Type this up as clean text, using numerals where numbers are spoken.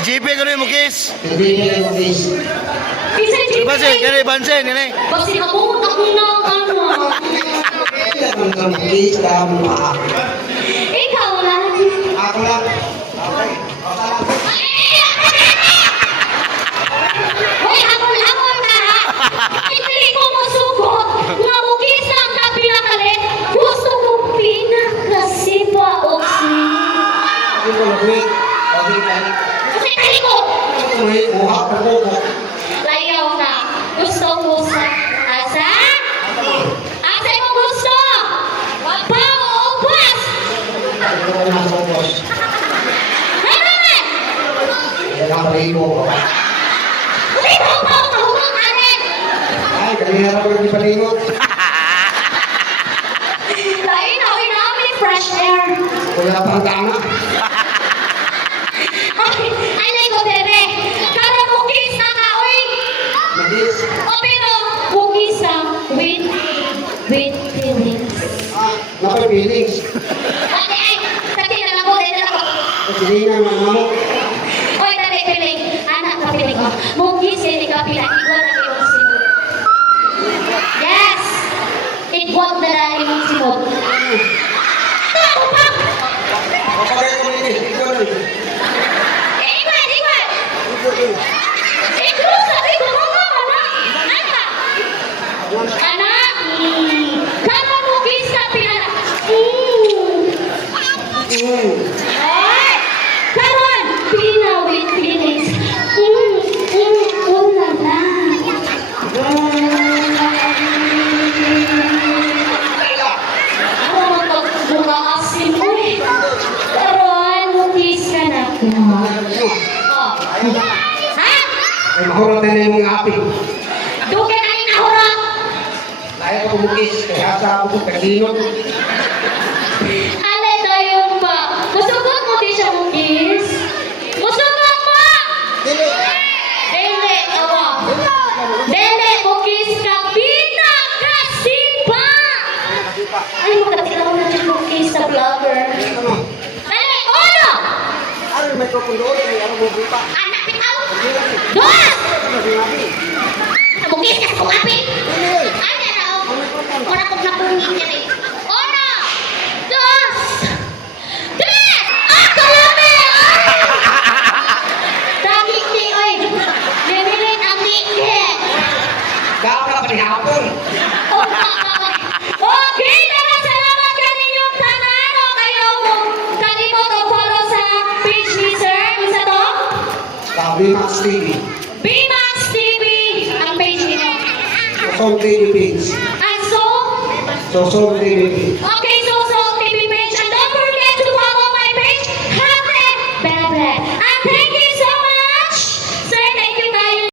JP ko rin mo kiss. Hindi ka yung kiss. Bansin, kani bansin, kani. Kasi ako, ako na, ano. Ang kang kiss, dami pa. Ikaw lang. Ako lang. Okay. Hoy, hamon na ha. Hindi ko masugot. Nga mugis lang na pinakalit. Gusto ko pinakasipa o Hindi ko nag-wait. Okay, balik. Kasi kalikot. Wait, buha ko ko. Layaw na. Gusto ko sa asa? Asa mo gusto? Pao o bas? Hindi ko na sa boss. Ano man? Yan ang paligo ko. Hindi ko pao mahulog anin. Ay, kanina ko yung paligo. Lain na, namin fresh air. Wala pang tama. Ay, ko bebe. Kada bukis na ka, oy. Magis. O pero, bukis sa with feelings. Napay feelings. Ay, sakit na lang ko, dahil na ako. Kasi na naman mo. Oy, dali, piling. Anak ka piling ko. Bukis, hindi ka pilang. Igwal na iyong simod. Yes! Igwal na lang iyong simod. Tao pa! Kapagay ko rin. Ikaw rin. Igwal! Ikaw rin. Igwal! Sabi ko, anak! Anak! Anak! Kano bukis ka pilang? Ay! Karon! Pinawit feelings. Ulala. Ako magpagbuka asin mo eh. Karon, mukis ka na. Oh. Ha? Ay, mahurot na yung mga api. Dugan ay nahurot. Kaya ko bukis. Kaya sa ako kalingot. Alay tayo ba? Masugot mo di siya mukis? Masugot mo! Dele, awa. Dele, mukis ka. Pinakasipa! Ay, makatilaw na dyan mukis sa vlogger. Ano? Dali, uno! Ano may kukundoon? Ano mo buta? Anak, ikaw! Dos! Ano sinabi? Mukis ka sa kapi! Ay, naraw. Wala kong napungin niya rin. Uno! Dos! Tres! Ah, kalami! Daging ni, oy! Limirin ang tinggi! Gawin ka pa ni hapon. Okay, dapat salamat kaninyong tanan o kayo kung kalimot o follow sa page ni Sir. Isa to? Sabi Max TV. BMAX TV ang page niyo. Sosong TV page. And so, Sosong TV page. okay.